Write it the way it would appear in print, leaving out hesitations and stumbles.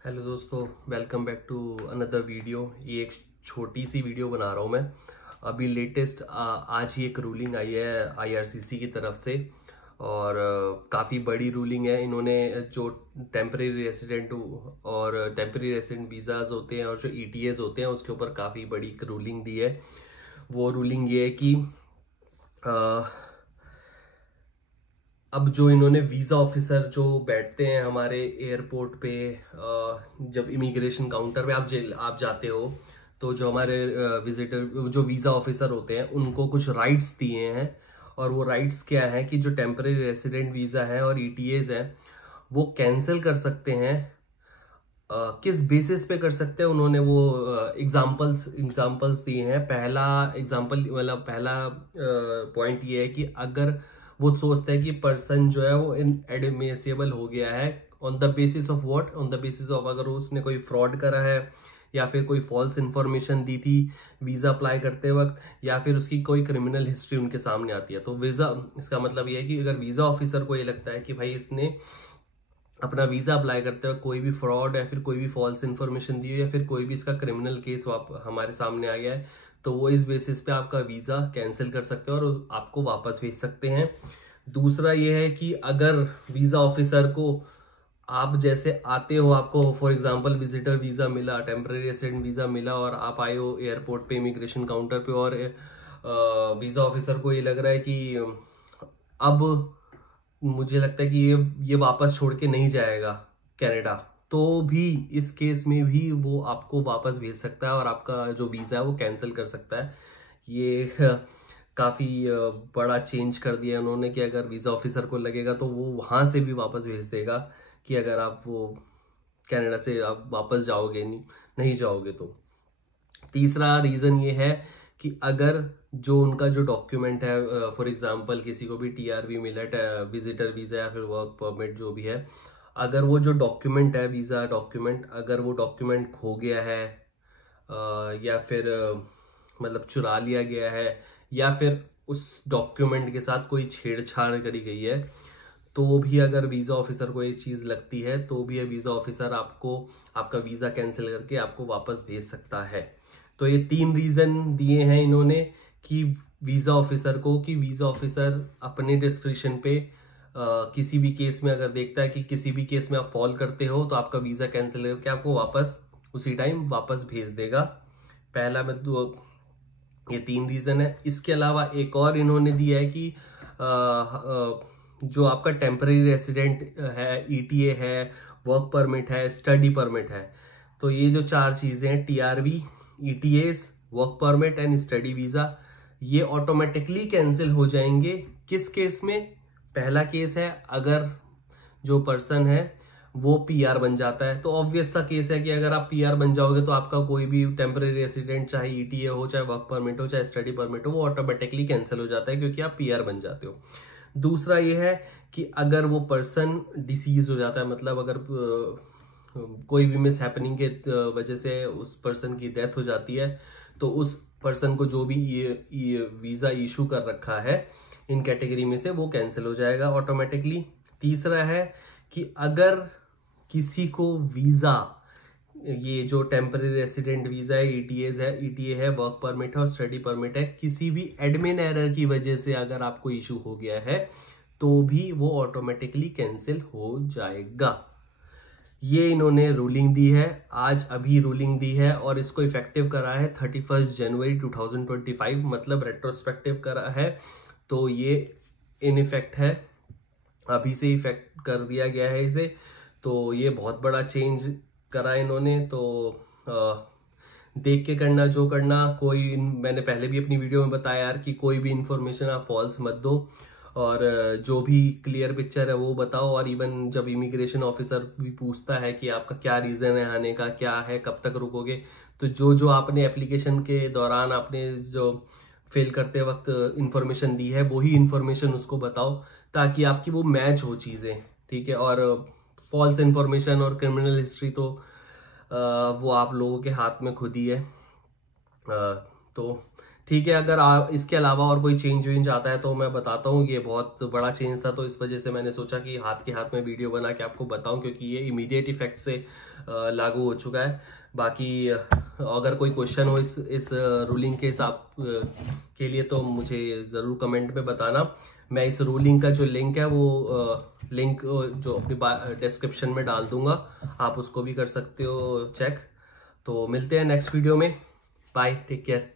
Hello दोस्तों, welcome back to another video. ये एक छोटी सी वीडियो बना रहा हूँ मैं। अभी लेटेस्ट आज ही एक रूलिंग आई है आईआरसीसी की तरफ से और काफ़ी बड़ी रूलिंग है। इन्होंने जो टेम्परेरी रेसिडेंट और टेम्परेरी रेसिडेंट वीज़ाज होते हैं और जो ईटीएज होते हैं उसके ऊपर काफ़ी बड़ी एक रूलिंग दी है। वो रूलिंग ये है कि अब जो इन्होंने वीजा ऑफिसर जो बैठते हैं हमारे एयरपोर्ट पे, जब इमिग्रेशन काउंटर पे आप जाते हो तो जो हमारे विजिटर जो वीजा ऑफिसर होते हैं उनको कुछ राइट्स दिए हैं। और वो राइट्स क्या है कि जो टेम्परेरी रेसिडेंट वीजा है और ईटीएज है वो कैंसिल कर सकते हैं। किस बेसिस पे कर सकते हैं उन्होंने वो एग्जाम्पल्स दिए हैं। पहला एग्जाम्पल मतलब पहला पॉइंट ये है कि अगर वो सोचता है कि पर्सन जो है वो इनएडमिसिबल हो गया है on the basis of what, on the basis of अगर उसने कोई फ्रॉड करा है या फिर कोई फॉल्स इंफॉर्मेशन दी थी वीजा अप्लाई करते वक्त, या फिर उसकी कोई क्रिमिनल हिस्ट्री उनके सामने आती है। तो वीजा, इसका मतलब ये है कि अगर वीजा ऑफिसर को ये लगता है कि भाई इसने अपना वीजा अप्लाई करते हुए कोई भी फ्रॉड या फिर कोई भी फॉल्स इन्फॉर्मेशन दी है या फिर कोई भी इसका क्रिमिनल केस हमारे सामने आ गया है, तो वो इस बेसिस पे आपका वीजा कैंसिल कर सकते हैं और आपको वापस भेज सकते हैं। दूसरा ये है कि अगर वीजा ऑफिसर को आप जैसे आते हो, आपको फॉर एग्जांपल विजिटर वीजा मिला, टेम्पररी रेसिडेंट वीजा मिला और आप आए हो एयरपोर्ट पे इमिग्रेशन काउंटर पे और वीजा ऑफिसर को ये लग रहा है कि अब मुझे लगता है कि ये वापस छोड़ के नहीं जाएगा कनाडा, तो भी इस केस में भी वो आपको वापस भेज सकता है और आपका जो वीजा है वो कैंसिल कर सकता है। ये काफी बड़ा चेंज कर दिया है उन्होंने कि अगर वीजा ऑफिसर को लगेगा तो वो वहां से भी वापस भेज देगा कि अगर आप वो कनाडा से आप वापस जाओगे नहीं जाओगे तो। तीसरा रीजन ये है कि अगर जो उनका जो डॉक्यूमेंट है, फॉर एग्जांपल किसी को भी टीआरवी मिला है, विजिटर वीजा या फिर वर्क परमिट जो भी है, अगर वो जो डॉक्यूमेंट है वीजा डॉक्यूमेंट, अगर वो डॉक्यूमेंट खो गया है या फिर मतलब चुरा लिया गया है या फिर उस डॉक्यूमेंट के साथ कोई छेड़छाड़ करी गई है, तो भी अगर वीजा ऑफिसर को ये चीज लगती है तो भी ये वीजा ऑफिसर आपको आपका वीजा कैंसिल करके आपको वापस भेज सकता है। तो ये तीन रीजन दिए हैं इन्होंने कि वीजा ऑफिसर को, कि वीजा ऑफिसर अपने डिस्क्रिप्शन पे किसी भी केस में अगर देखता है कि किसी भी केस में आप फॉल करते हो तो आपका वीजा कैंसिल करके आपको वापस उसी टाइम वापस भेज देगा। पहला में तो ये तीन रीजन है। इसके अलावा एक और इन्होंने दिया है कि जो आपका टेम्पररी रेसिडेंट है, ईटीए है, वर्क परमिट है, स्टडी परमिट है, तो ये जो चार चीजें हैं, TRV, ETS, work permit and study visa, ये ऑटोमेटिकली कैंसिल हो जाएंगे। किस केस में? पहला केस है अगर जो पर्सन है वो पीआर बन जाता है, तो ऑब्वियस सा केस है कि अगर आप पीआर बन जाओगे तो आपका कोई भी टेम्पररी रेसिडेंट, चाहे ईटीए हो, चाहे वर्क परमिट हो, चाहे स्टडी परमिट हो, वो ऑटोमेटिकली कैंसिल हो जाता है क्योंकि आप पीआर बन जाते हो। दूसरा ये है कि अगर वो पर्सन डिसीज हो जाता है, मतलब अगर कोई भी मिस हैपनिंग के वजह से उस पर्सन की डेथ हो जाती है, तो उस पर्सन को जो भी ये वीजा इशू कर रखा है इन कैटेगरी में से वो कैंसिल हो जाएगा ऑटोमेटिकली। तीसरा है कि अगर किसी को वीजा, ये जो टेम्पररी रेसिडेंट वीजा है, ईटीए है, वर्क परमिट है और स्टडी परमिट है, किसी भी एडमिन एरर की वजह से अगर आपको इशू हो गया है तो भी वो ऑटोमेटिकली कैंसिल हो जाएगा। ये इन्होंने रूलिंग दी है, आज अभी रूलिंग दी है और इसको इफेक्टिव करा है 31 जनवरी 2025, मतलब रेट्रोस्पेक्टिव करा है। तो ये इन इफेक्ट है, अभी से इफेक्ट कर दिया गया है इसे। तो ये बहुत बड़ा चेंज करा इन्होंने। तो देख के करना जो करना। कोई, मैंने पहले भी अपनी वीडियो में बताया यार कि कोई भी इंफॉर्मेशन आप फॉल्स मत दो और जो भी क्लियर पिक्चर है वो बताओ। और इवन जब इमिग्रेशन ऑफिसर भी पूछता है कि आपका क्या रीजन है आने का, क्या है, कब तक रुकोगे, तो जो जो आपने एप्लीकेशन के दौरान आपने जो फिल करते वक्त इंफॉर्मेशन दी है वही इंफॉर्मेशन उसको बताओ ताकि आपकी वो मैच हो चीजें, ठीक है। और फॉल्स इंफॉर्मेशन और क्रिमिनल हिस्ट्री तो वो आप लोगों के हाथ में खुद ही है। तो ठीक है, अगर इसके अलावा और कोई चेंज वेंज आता है तो मैं बताता हूँ। ये बहुत बड़ा चेंज था तो इस वजह से मैंने सोचा कि हाथ के हाथ में वीडियो बना के आपको बताऊं, क्योंकि ये इमीडिएट इफेक्ट से लागू हो चुका है। बाकी अगर कोई क्वेश्चन हो इस रूलिंग के हिसाब के लिए तो मुझे ज़रूर कमेंट में बताना। मैं इस रूलिंग का जो लिंक है वो लिंक जो अपनी डिस्क्रिप्शन में डाल दूंगा, आप उसको भी कर सकते हो चेक। तो मिलते हैं नेक्स्ट वीडियो में। Bye, take care.